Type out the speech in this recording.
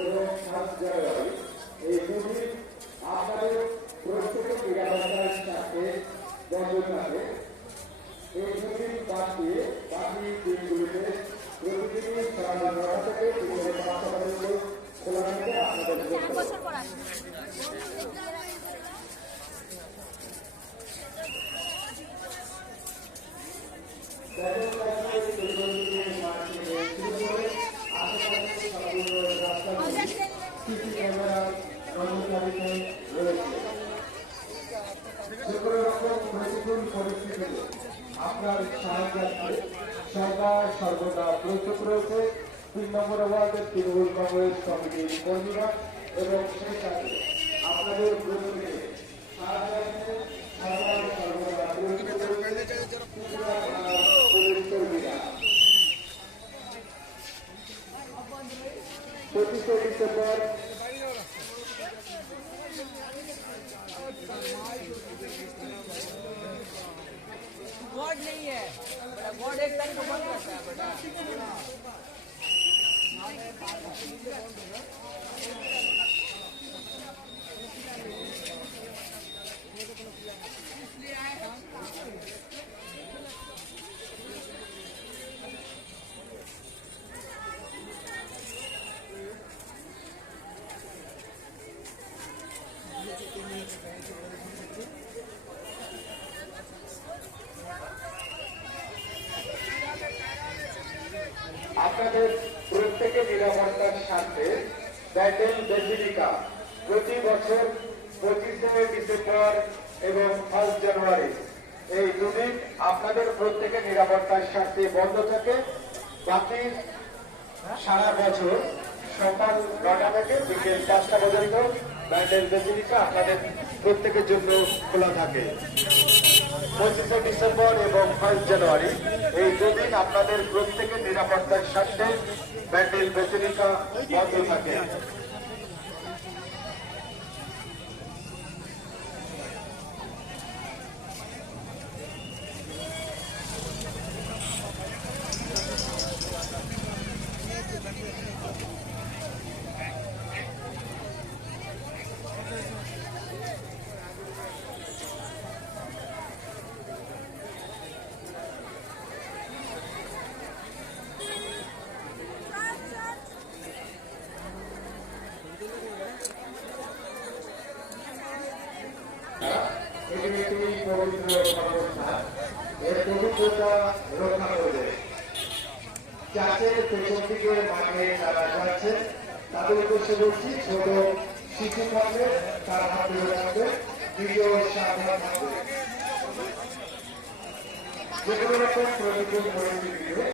এবং 7 জানুয়ারি এই দুদিন আপনাদের প্রত্যেকের নিরাপত্তার সাথে বন্ধ থাকে। এই দুদিন বাদ দিয়ে বাকি দিনগুলিতে প্রতিদিনই সকাল 9টা থেকে দুপুরে 5টা পর্যন্ত খোলা থাকবে আপনাদের জন্য। আপনার সাহায্যার্থে সরকার সর্বদা প্রস্তুত রয়েছে 3 নম্বর ওয়ার্ডের তৃণমূল কংগ্রেস কমিটির কর্মীরা এবং সেই সাথে আপনাদের প্রত্যেকে সাহায্যার্থে সরকার সর্বদা প্রস্তুত রয়েছে পুলিশ কর্মীরা। 25 ডিসেম্বর गॉड नहीं है गॉड एक टाइम को बंद करता है बेटा। इसलिए आए हम আপনাদের প্রত্যেকের নিরাপত্তার স্বার্থে ব্যাটেল বেসিলিকা প্রতি বছর 25 ডিসেম্বর এবং 1 জানুয়ারি এই দুদিন আপনাদের প্রত্যেকের নিরাপত্তার স্বার্থে বন্ধ থাকে। বাকি সারা বছর সকাল 9টা থেকে বিকেল 5টা পর্যন্ত ব্যাটেল বেসিলিকা আপনাদের প্রত্যেকের জন্য খোলা থাকে। 25 ডিসেম্বর এবং 1 জানুয়ারি এই দুদিন আপনাদের প্রত্যেকের নিরাপত্তার স্বার্থে ব্যাটেল বেসিলিকা বন্ধ থাকে। এর পবিত্রতা রক্ষা করবে। চাষের পেছন দিকে মাঠে যারা যাচ্ছে তাদের উদ্দেশ্যে বলছি, ছোট শিশু থাকবে তার হাত ধরে রাখবে, দ্বিতীয় সাবধান থাকবে। যে কোনো রকম প্রতিকূল পরিস্থিতিতে